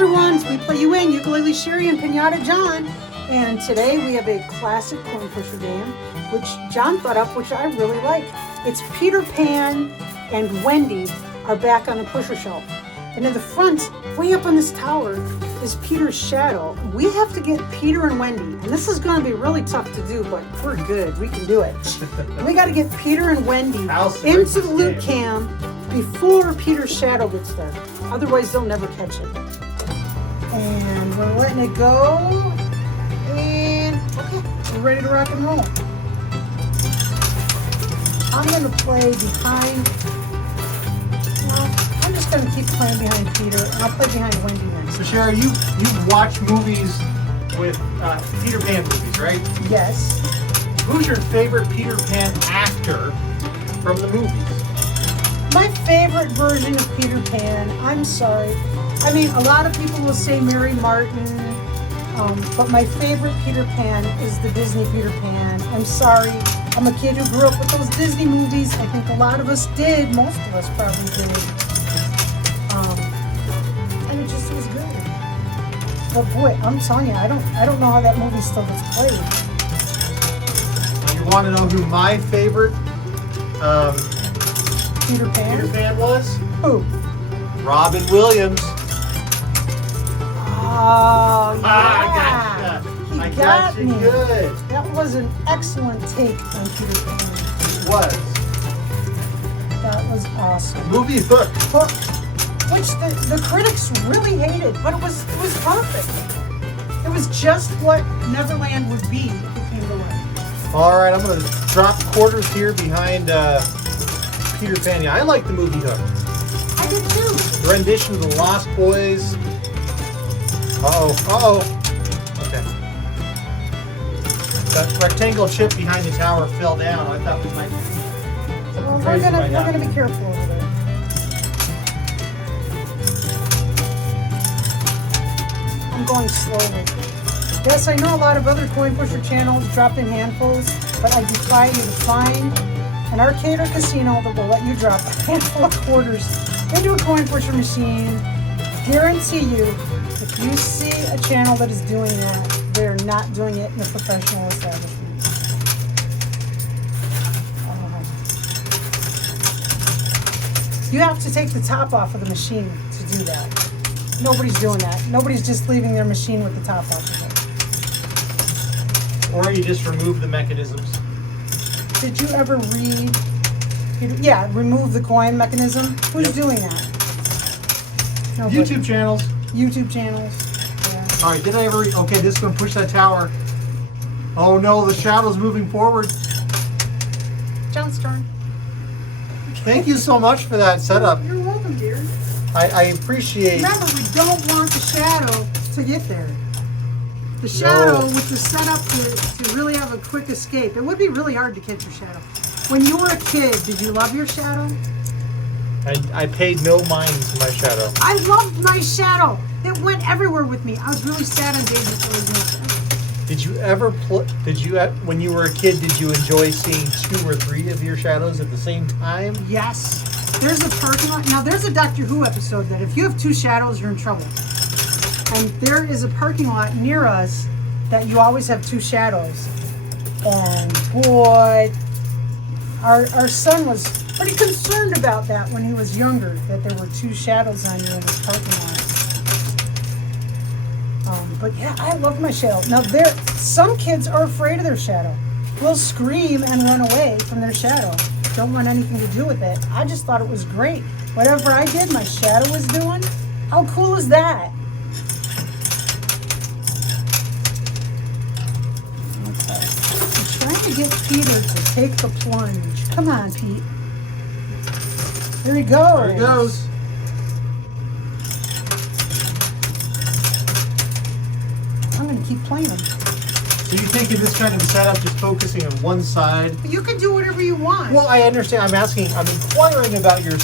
everyone, it's We Play You In, Ukulele Sherry and Pinata John. And today we have a classic coin pusher game, which John thought up, which I really like. It's Peter Pan and Wendy are back on the pusher shelf. And in the front, way up on this tower, is Peter's shadow. We have to get Peter and Wendy. And this is going to be really tough to do, but we're good. We can do it. We got to get Peter and Wendy into the loot cam before Peter's shadow gets there. Otherwise, they'll never catch it. And we're letting it go. And okay, we're ready to rock and roll. I'm going to play behind. Well, I'm just going to keep playing behind Peter, and I'll play behind Wendy next. So Sherry, you've watched movies with Peter Pan movies, right? Yes. Who's your favorite Peter Pan actor from the movies? My favorite version of Peter Pan, I'm sorry. I mean, a lot of people will say Mary Martin, but my favorite Peter Pan is the Disney Peter Pan. I'm sorry. I'm a kid who grew up with those Disney movies. I think a lot of us did. Most of us probably did. And it just was good. But boy, I'm telling you, I don't know how that movie still gets played. You want to know who my favorite Peter Pan was? Who? Robin Williams. Oh, yeah. I got you. me. Good. That was an excellent take on Peter Pan. It was. That was awesome. Movie Hook. Hook, which the critics really hated, but it was perfect. It was just what Neverland would be if it came to life. All right, I'm going to drop quarters here behind Peter Pan. Yeah, I like the movie Hook. I did too. The rendition of the Lost Boys. Uh-oh. Okay. That rectangle chip behind the tower fell down. I thought we might. Well, we're gonna be careful over there. I'm going slowly. Yes, I know a lot of other coin pusher channels drop in handfuls, but I defy you to find an arcade or casino that will let you drop a handful of quarters into a coin pusher machine. Guarantee you, if you see a channel that is doing that, they're not doing it in a professional establishment. You have to take the top off of the machine to do that. Nobody's doing that. Nobody's just leaving their machine with the top off of Or you just remove the mechanisms. it. Did you ever read? Yeah, remove the coin mechanism. Who's doing that? Nobody. YouTube channels. YouTube channels. Yeah. All right, did I ever? Okay, this is going to push that tower. Oh no, the shadow's moving forward. John's turn. Thank you so much for that setup. You're welcome, dear. I appreciate. Remember, we don't want the shadow to get there. The shadow with the setup to really have a quick escape. It would be really hard to catch your shadow. When you were a kid, did you love your shadow? I paid no mind to my shadow. I loved my shadow. It went everywhere with me. I was really sad on days before it was no shadow. Did you ever when you were a kid, did you enjoy seeing 2 or 3 of your shadows at the same time? Yes. There's a parking lot. Now, there's a Doctor Who episode that if you have 2 shadows, you're in trouble. And there is a parking lot near us that you always have 2 shadows. And boy, our son was pretty concerned about that when he was younger, that there were 2 shadows on you in this parking lot. But yeah, I love my shadow. Now, some kids are afraid of their shadow. Will scream and run away from their shadow. Don't want anything to do with it. I just thought it was great. Whatever I did, my shadow was doing. How cool is that? Okay. I'm trying to get Peter to take the plunge. Come on, Pete. There he goes. There he goes. I'm going to keep playing. So you think in this kind of setup, just focusing on one side? But you can do whatever you want. Well, I understand. I'm inquiring about your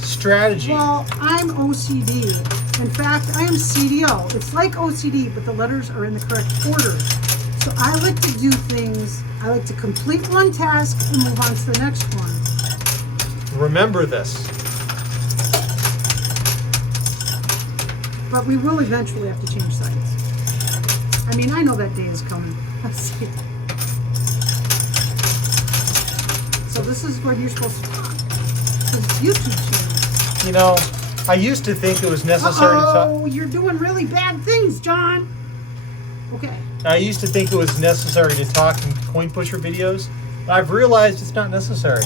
strategy. Well, I'm OCD. In fact, I am CDO. It's like OCD, but the letters are in the correct order. So I like to do things, I like to complete one task and move on to the next one. Remember this. But we will eventually have to change sides. I mean, I know that day is coming. Let's see. So this is what you're supposed to talk. This is YouTube channel. You know, I used to think it was necessary to talk. Oh, you're doing really bad things, John. Okay. I used to think it was necessary to talk in coin pusher videos. But I've realized it's not necessary.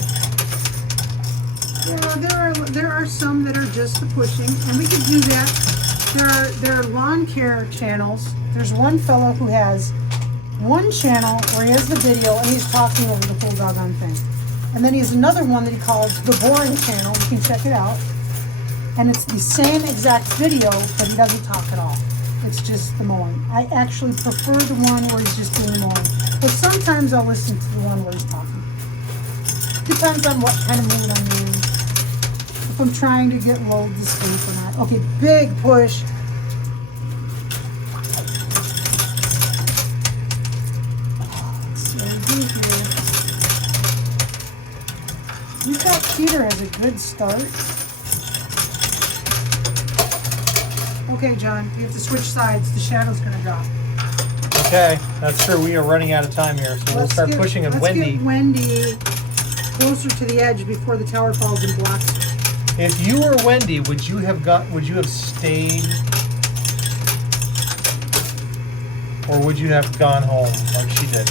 There are some that are just the pushing, and we can do that. There are lawn care channels. There's one fellow who has one channel where he has the video and he's talking over the whole doggone thing. And then he has another one that he calls the boring channel. You can check it out. And it's the same exact video, but he doesn't talk at all. It's just the mowing. I actually prefer the one where he's just doing the mowing. But sometimes I'll listen to the one where he's talking. Depends on what kind of mood I'm in. If I'm trying to get lulled to sleep or not. Okay, big push. Let's see what I do here. You thought Peter has a good start. Okay, John, you have to switch sides. The shadow's going to drop. Okay, that's true. We are running out of time here, so we'll start pushing on Wendy. Let's get Wendy closer to the edge before the tower falls and blocks her. If you were Wendy, would you have stayed, or would you have gone home like she did?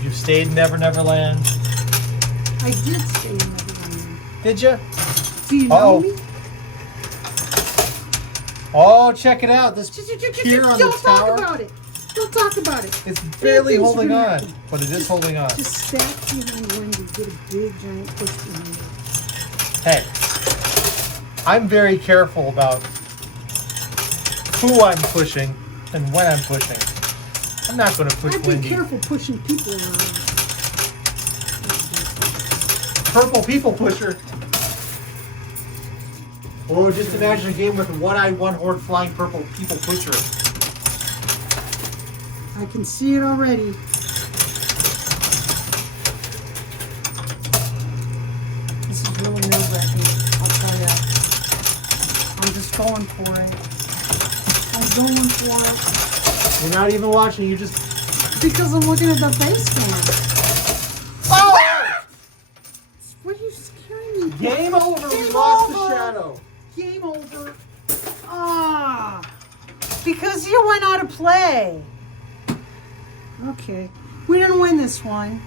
You stayed in Never Never Land. I did stay in Neverland. Did you? Do you know me? Oh, check it out! This pier on the Don't talk tower. about it. Don't talk about it. It's barely Bad things holding are on, gonna happen. but it is holding on. Just stack behind Wendy. Get a big giant push behind her. Hey, I'm very careful about who I'm pushing and when I'm pushing. I'm not going to push I'd Wendy. be careful pushing people around. Purple people pusher. Oh, just imagine a game with a one-eyed, one-horned flying purple people pusher. I can see it already. This is really nerve-wracking, I'll tell you. I'm just going for it. I'm going for it. You're not even watching, you just... Because I'm looking at the face cam. Oh! What are you scaring me? Game over, we Game lost the over. shadow. Game over. Ah. Because you went out of play. Okay. We didn't win this one.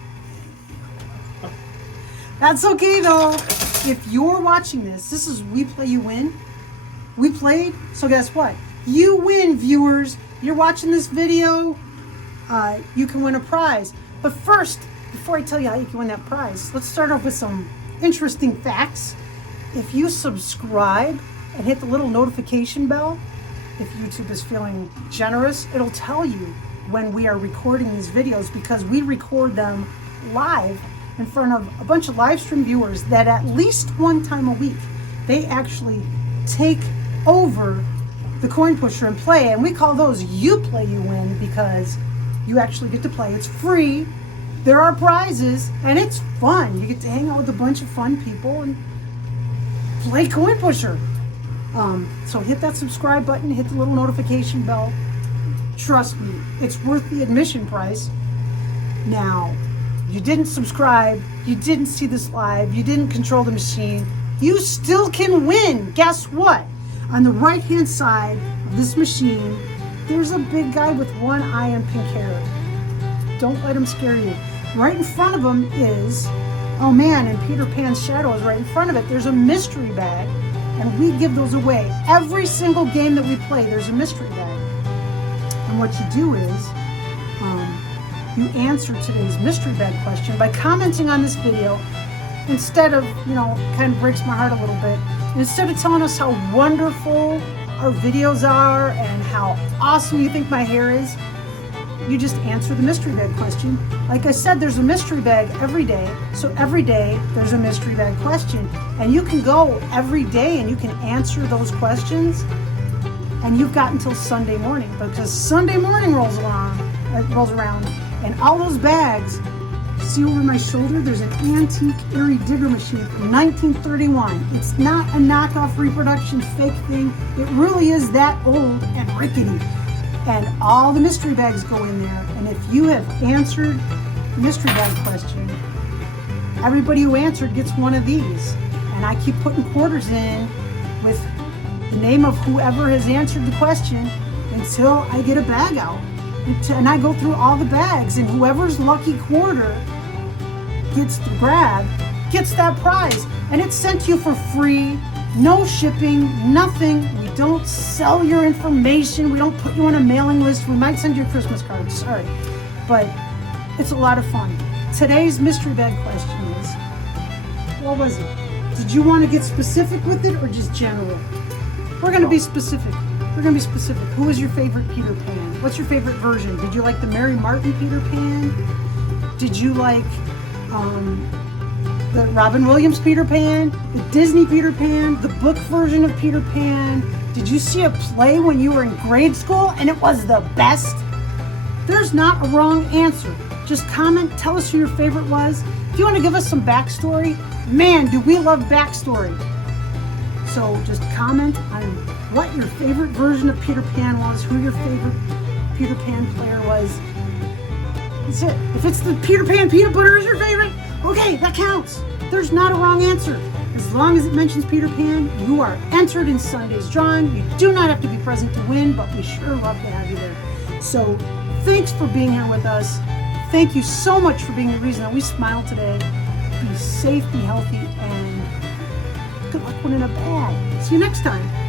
That's okay though. If you're watching this is We Play You Win. We played, so guess what? You win, viewers. You're watching this video, you can win a prize. But first, before I tell you how you can win that prize, let's start off with some interesting facts. If you subscribe and hit the little notification bell, if YouTube is feeling generous, it'll tell you when we are recording these videos, because we record them live in front of a bunch of live stream viewers that at least one time a week, they actually take over the coin pusher and play. And we call those You Play You Win, because you actually get to play. It's free. There are prizes and it's fun. You get to hang out with a bunch of fun people and play coin pusher. So hit that subscribe button, hit the little notification bell. Trust me, it's worth the admission price. Now, you didn't subscribe, you didn't see this live, you didn't control the machine, you still can win. Guess what? On the right hand side of this machine, there's a big guy with one eye and pink hair. Don't let him scare you. Right in front of him is, oh man, and Peter Pan's shadow is right in front of it. There's a mystery bag, and we give those away. Every single game that we play, there's a mystery bag. And what you do is, you answer today's mystery bag question by commenting on this video. Instead of, kind of breaks my heart a little bit. Instead of telling us how wonderful our videos are and how awesome you think my hair is, you just answer the mystery bag question. Like I said, there's a mystery bag every day. So every day there's a mystery bag question. And you can go every day and you can answer those questions. And you've got until Sunday morning, because Sunday morning rolls around, and all those bags see over my shoulder, there's an antique Erie digger machine from 1931. It's not a knockoff reproduction fake thing. It really is that old and rickety. And all the mystery bags go in there. And if you have answered the mystery bag question, everybody who answered gets one of these. And I keep putting quarters in with the name of whoever has answered the question until I get a bag out. And I go through all the bags, and whoever's lucky quarter gets the grab gets that prize. And it's sent to you for free, no shipping, nothing. We don't sell your information. We don't put you on a mailing list. We might send you a Christmas card, sorry. But it's a lot of fun. Today's mystery bag question is, what was it? Did you want to get specific with it or just general? We're going to be specific. We're going to be specific. Who was your favorite Peter Pan? What's your favorite version? Did you like the Mary Martin Peter Pan? Did you like the Robin Williams Peter Pan? The Disney Peter Pan? The book version of Peter Pan? Did you see a play when you were in grade school and it was the best? There's not a wrong answer. Just comment, tell us who your favorite was. If you want to give us some backstory, man, do we love backstory. So just comment on what your favorite version of Peter Pan was, who your favorite Peter Pan player was. That's it. If it's the Peter Pan peanut butter is your favorite, okay, that counts. There's not a wrong answer. As long as it mentions Peter Pan, you are entered in Sunday's drawing. You do not have to be present to win, but we sure love to have you there. So thanks for being here with us. Thank you so much for being the reason that we smile today. Be safe, be healthy, and good luck winning a bag. See you next time.